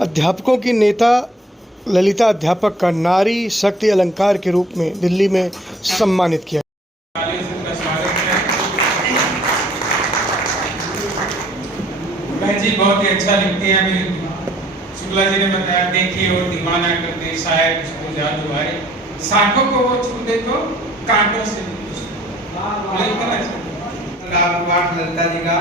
अध्यापकों की नेता ललिता अध्यापक का नारी शक्ति अलंकार के रूप में दिल्ली में सम्मानित किया। बहन जी बहुत ही अच्छा लिखते हैं। अभी शुक्ला जी ने बताया, देखिए और दीवाना कर दे शायद उसको जादू आए, शाखों को वो छू दे तो कांटों से ललिता जी का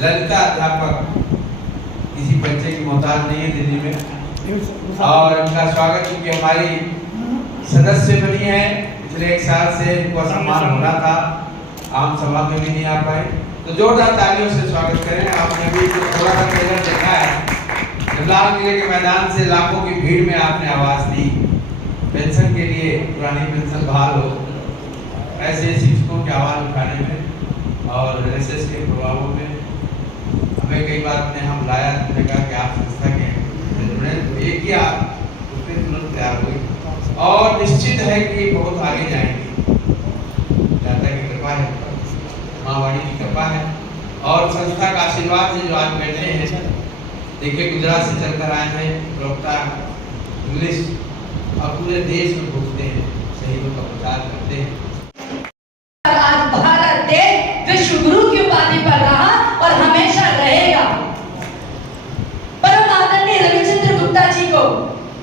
ललिता अध्यापक किसी बच्चे की मोहताज नहीं है दिल्ली में, और उनका स्वागत क्योंकि हमारी सदस्य बनी है। पिछले 1 साल से इनको सम्मान होना था, आम सभा में भी नहीं आ पाए, तो जोरदार तालियों से स्वागत करें। आपने भी थोड़ा सा ट्रेलर देखा है, लाल किले के मैदान से लाखों की भीड़ में आपने आवाज दी पेंशन के लिए, पुरानी पेंशन बहाल हो, ऐसे शिक्षकों की आवाज उठाने में और एसएस के प्रभावों में हमें कई बार ने हम लाया, तुमने कहा कि आप संस्था के ये किया, उसमें तुरंत तैयार हुई और निश्चित है कि बहुत आगे जाएंगे। दाता की कृपा है, माँ वाणी की कृपा है और संस्था का आशीर्वाद है जो आज बैठे हैं। देखिए गुजरात से चलकर आए हैं, प्रवक्ता इंग्लिश और पूरे देश में घूमते हैं, शहीदों का प्रचार करते हैं। आज भारत देश विश्व गुरु की उपाधि पर रहा और हमेशा रहेगा। परम आदरणीय रविचंद्र गुप्ता जी को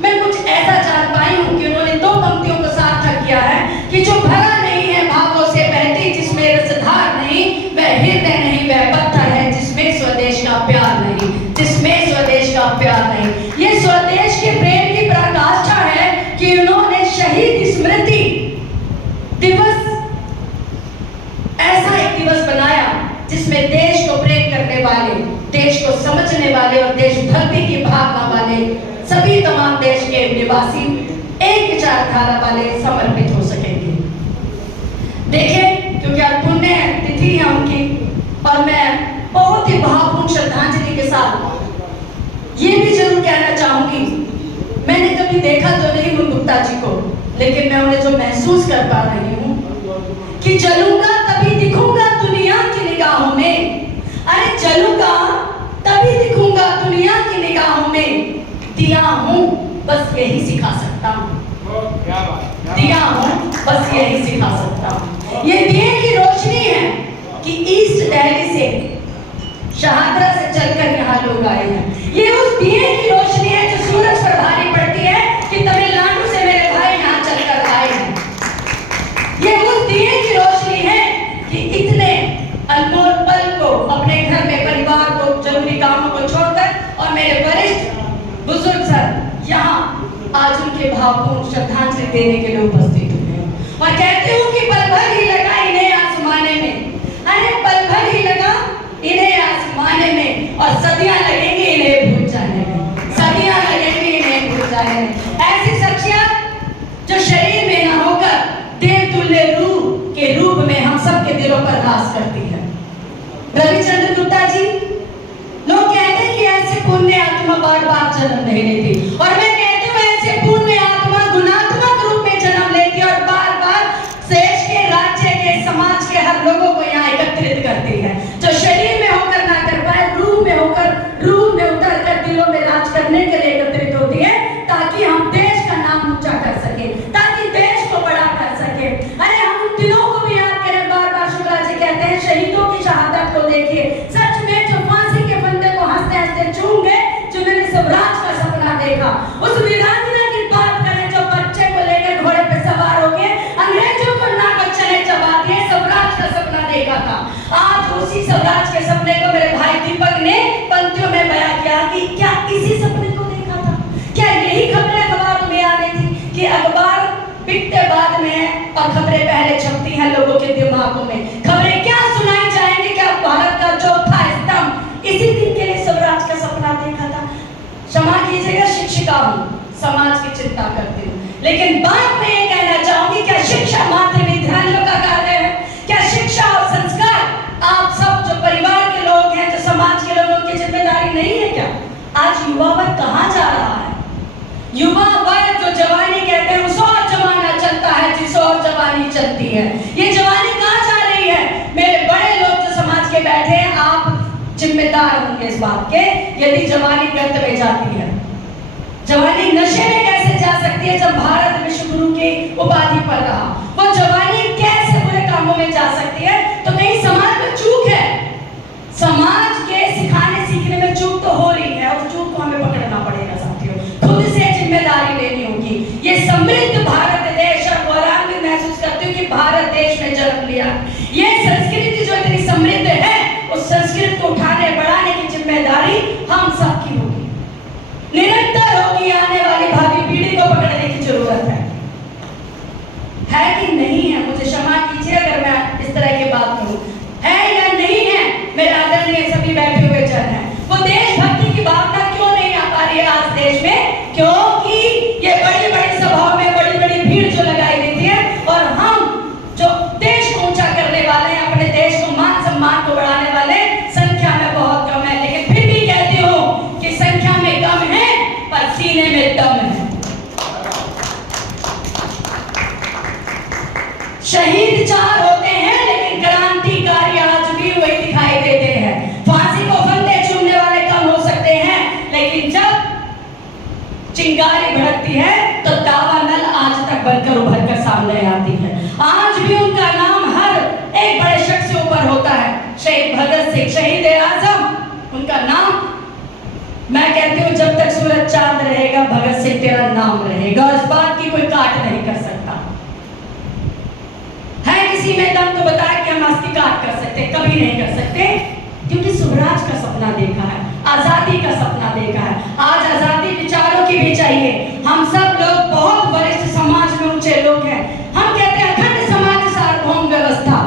मैं कुछ ऐसा जान पाई हूँ कि उन्होंने 2 पंक्तियों को सार्थक किया है कि जो भरा नहीं है भावों से बहती, जिसमें रसधार नहीं वह हृदय नहीं, वह पत्थर है जिसमें स्वदेश का प्यार नहीं, जिसमें स्वदेश का प्यार नहीं। ये स्वदेश के प्रेम की पराकाष्ठा है कि उन्होंने शहीद स्मृति दिवस ऐसा एक दिवस बनाया जिसमें देश को प्रेम करने वाले, देश को समझने वाले और देशभक्ति की भावना वाले सभी तमाम देश के निवासी एक विचारधारा वाले समर्पित हो सकेंगे। देखिए क्योंकि आज पुण्य तिथि है उनकी, और मैं बहुत ही भावपूर्ण श्रद्धांजलि के साथ ये भी जरूर कहना चाहूंगी, मैंने कभी देखा तो नहीं हूँ गुप्ता जी को, लेकिन मैं उन्हें जो महसूस कर पा रही हूँ कि जलूंगा तभी दिखूंगा दुनिया की निगाहों में। अरे जलूंगा तभी दिखूंगा दुनिया की निगाहों में, दिया हूँ बस यही सिखा सकता हूँ, दिया हूँ बस यही सिखा सकता हूँ। ये दिए की रोशनी है कि ईस्ट दिल्ली से, शहादरा से चलकर यहाँ लोग आए हैं। ये उस दिए की रोशनी है जो सूरज पर भारी पड़ती है कि तमिलनाडु से मेरे भाई यहाँ चलकर आए हैं। ये उस दिए की रोशनी है कि इतने अनमोल पल को अपने घर में परिवार को, जरूरी कामों को छोड़कर और मेरे वरिष्ठ बुजुर्ग सर यहाँ आज उनके भावपूर्ण श्रद्धांजलि देने के लिए उपस्थित हुए हैं। और कहते हूँ कि पल भर ही लगा इन्हें आसमाने में, अरे पल भर ही लगा इन्हें आसमाने में, और सदियां लगेंगी इन्हें भूल जाने में, सदियां लगेंगी इन्हें भूल जाने में। ऐसी शख्सियत जो शरीर में न होकर देवतुल्य रूह के रूप में हम सब के दिलों पर राज करती है। रविचंद्र गुप्ता जी, लोग कहते हैं कि ऐसे पुण्य आत्मा बार बार जन्म नहीं लेती, और मैं कहती हूँ ऐसे पुण्य आत्मा गुणात्मक रूप में जन्म लेती और बार बार देश के, राज्य के, समाज के हर लोगों को यहाँ एकत्रित करती है। जो शरीर में होकर ना कर पाए, रूह में होकर, रूह में उतर कर दिलों में राज करने के लिए एकत्रित होती है, ताकि हम देश का नाम ऊंचा कर सके, ताकि देश को बड़ा कर सके। अरे हम उन दिनों को भी याद करें, बार बार शुक्ला जी कहते हैं शहीदों की शहादत को देखिए, सच में जो फांसी के फंदे को हंसते हंसते चूम गए, जिन्होंने स्वराज का सपना देखा। उस वीरांगना की बात करें जो बच्चे को लेकर घोड़े पे सवार हो गए, अंग्रेजों को नाक चने चबा दिए, स्वराज का सपना देखा था। आज उसी स्वराज के सपने को मेरे भाई दीपक ने पंक्तियों में बयां किया कि क्या इसी सपने को देखा था? क्या यही खबरें अखबारों में आ रही थी कि अखबार बिकते बाद में है और खबरें पहले छपती हैं लोगों के दिमागों में? खबरें क्या सुनाई जाएंगी? क्या भारत का चौथा स्तंभ इसी दिन के लिए स्वराज का सपना देखा था? क्षमा कीजिएगा, शिक्षिका हूँ, समाज की चिंता करती हूँ, लेकिन बात मैं ये कहना चाहूंगी, क्या शिक्षा मात्र विद्यालयों का कार्य है? क्या शिक्षा और संस्कार आप सब जो परिवार के लोग हैं, जो समाज के लोगों की जिम्मेदारी नहीं है क्या? आज युवा वर्ग कहाँ जा रहा है? युवा वर्ग जो जवानी कहते हैं, उस और जमाना चलता है जिस और जवानी चलती है। ये जवानी कहाँ जा रही है? मेरे बड़े लोग जो समाज के बैठे हैं, आप जिम्मेदार होंगे इस बात के, यदि जवानी व्यर्थ में जाती है। जवानी नशे में कैसे जा सकती है जब भारत विश्व गुरु की उपाधि पर रहा? वो जवानी कैसे बुरे कामों में जा सकती है? तो कहीं समाज में चूक है, समाज के सिखाने सीखने में चूक तो हो रही है, उस चूक को हमें पकड़ना पड़ेगा साथियों, खुद से जिम्मेदारी लेनी होगी। ये समृद्ध भारत देश, और गौरव भी महसूस करती हूँ कि भारत देश में जन्म लिया। ये संस्कृति जो इतनी समृद्ध है, उस संस्कृति को उठाने बढ़ाने की जिम्मेदारी हम सबकी होगी, निरंतर होगी। आने वाली भावी पीढ़ी को पकड़ने की जरूरत है कि नहीं है? मुझे क्षमा कीजिए अगर मैं इस तरह की बात करूं, है या नहीं है? मेरे आदरणीय सभी बैठे हुए जन हैं, वो देशभक्ति की भावना क्यों नहीं आ पा रही है आज देश में? क्योंकि ये बड़ी बड़ी सभाओं में बड़ी बड़ी भीड़ जो लगाई देती है, और हम जो देश को ऊंचा करने वाले हैं, अपने देश को मान सम्मान को बढ़ाने वाले संख्या में बहुत कम है। लेकिन फिर भी कहती हूँ कि संख्या में कम है पर सीने में दम है। शहीद चार होते हैं लेकिन क्रांतिकारी आज भी वही दिखाई देते हैं। फांसी को फंदे चूमने वाले कम हो सकते हैं, लेकिन जब चिंगारी भड़कती है तो दावा नल आज तक बनकर उभर कर सामने आती है। आज भी उनका नाम हर एक बड़े शख्स से ऊपर होता है। शहीद भगत सिंह, शहीद आजम, उनका नाम, मैं कहती हूँ जब तक सूरज चांद रहेगा भगत सिंह तेरा नाम रहेगा, और इस बात की कोई काट नहीं कर सकता है। किसी में दम तो बताया कि हम अस्सी काट कर सकते, कभी नहीं कर सकते, क्योंकि स्वराज का सपना देखा है, आजादी का सपना देखा है। आज आजादी विचारों की भी चाहिए। हम सब लोग बहुत वरिष्ठ समाज में ऊंचे लोग हैं, हम कहते हैं अखंड समाज सार्वभौम व्यवस्था,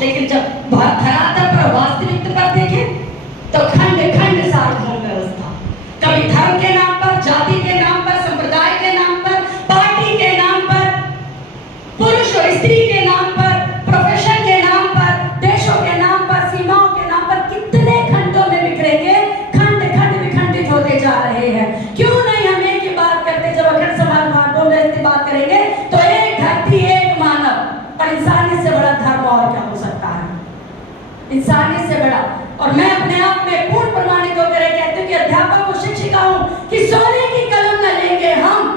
लेकिन जब धरातल पर वास्तविकता पर देखें तो खंड खंड सार्वभौम व्यवस्था, कभी धर्म के नाम पर, जाति के नाम पर, संप्रदाय के नाम पर, पार्टी के नाम पर, पुरुष और स्त्री के नाम पर, प्रोफेशन के नाम पर, देशों के नाम पर, सीमाओं के नाम पर, कितने खंडों में बिखरेंगे, खंड खंड विखंडित होते जा रहे हैं। क्यों नहीं हम एक ही बात करते? जब अखंड समाज मानवों में ऐसी बात करेंगे तो एक धरती एक मानव, और इंसानियत से बड़ा धर्म और क्या हो सकता है? इंसानियत से बड़ा। और मैं अपने आप में पूर्ण प्रमाणित होकर कहती हूँ कि अध्यापक को शिक्षिका हूँ कि सोने की कलम न लेंगे हम,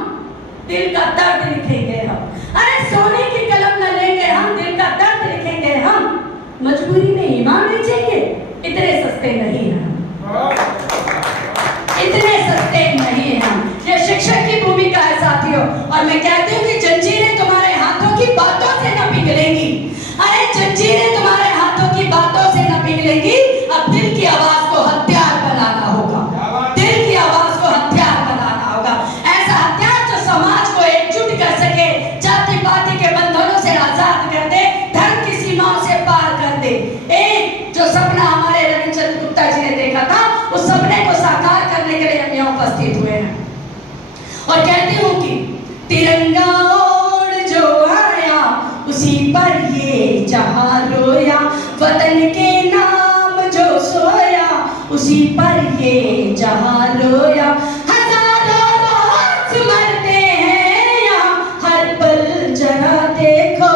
दिल का दर्द लिखेंगे हम। अरे सोने की कलम न लेंगे हम, दिल का दर्द लिखेंगे हम, मजबूरी में ईमान बेचेंगे, इतने सस्ते नहीं हैं, इतने सस्ते नहीं हैं हम। ये शिक्षक की भूमिका है साथियों, और मैं कहती हूँ कि जंजीरें तुम्हारे हाथों की बातों से न पिघलेंगी। अरे जंजीरें तुम्हारे हाथों की बातों से न पिघलेंगी। अब दिल की आवाज को हथियार बनाना होगा, दिल की आवाज को हथियार बनाना होगा, ऐसा हथियार जो समाज को एकजुट कर सके, जाति पाति के बंधनों से आजाद कर दे, धर्म की सीमाओं से पार कर दे। एक जो सपना हमारे रविचंद्र गुप्ता जी ने देखा था, उस सपने को साकार करने के लिए हम यहाँ उपस्थित हुए हैं। और कहती हूँ कि तिरंगा ओढ़ जो आया उसी पर ये जहां रोया, वतन के नाम जो सोया उसी पर ये जहां रोया। हजारों रोज मरते हैं यहाँ हर पल जरा देखो,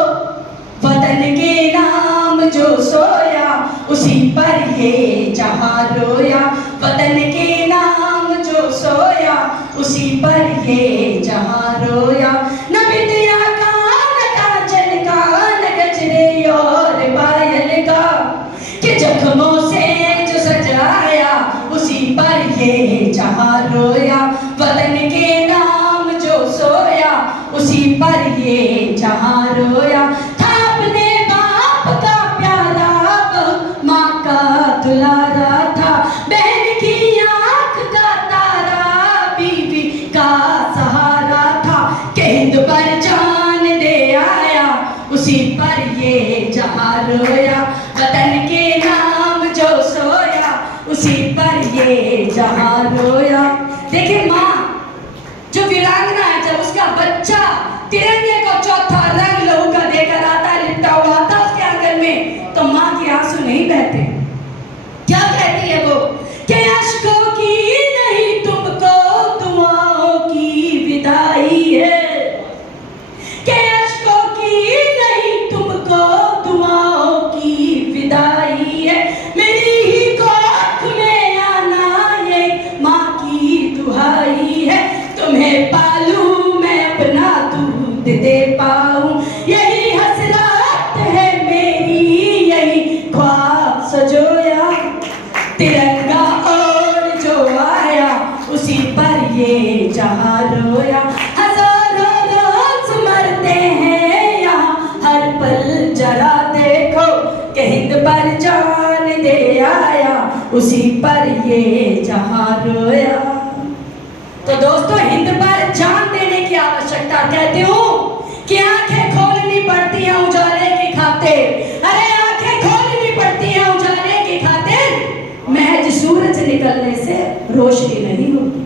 वतन के नाम जो सोया उसी पर ये जहां रोया, वतन के नाम जो सोया उसी पर ये जहां रोया। न बिटिया का न काजल का न गजरे और पायल का, कि जख्मों से जो सजाया उसी पर ये जहां रोया, वतन के नाम जो सोया उसी पर ये जहां रोया। था अपने बाप का प्यारा, माँ का दुलारा था, बहन की आंख का तारा, बीवी का सहारा था, कि हिंद पर जान दे आया उसी पर ये जहां रोया, वतन के नाम जो सोया उसी पर ये जहां रोया। देखिए माँ जो वीरांगना है, जब उसका बच्चा तिरंगे को चौथा रंग लहू का देकर आता है, लिपटा हुआ आता उसके आंगन में, तो माँ के आंसू नहीं बहते। क्या कहती है वो? कि अश्कों की नहीं तुमको दुआओं की विदाई है, कि अश्कों की नहीं तुमको दुआओं की विदाई है, मेरी ही गोद में आना ये माँ की लगातार कहती हूँ कि आंखें खोलनी पड़ती हैं उजाले की खातिर। अरे आंखें खोलनी पड़ती हैं उजाले की खातिर। महज सूरज निकलने से रोशनी नहीं होती,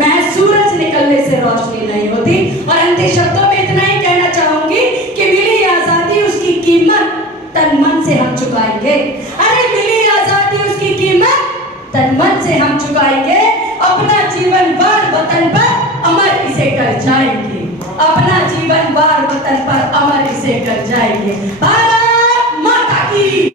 महज सूरज निकलने से रोशनी नहीं होती। और अंतिम शब्दों में इतना ही कहना चाहूंगी कि मिली आजादी उसकी कीमत तन मन से हम चुकाएंगे। अरे मिली आजादी उसकी कीमत तन मन से हम चुकाएंगे। अपना जीवन वार वतन पर अमर इसे कर जाएंगे, अपना जीवन वार वतन पर अमर इसे कर जाएंगे। भारत माता की।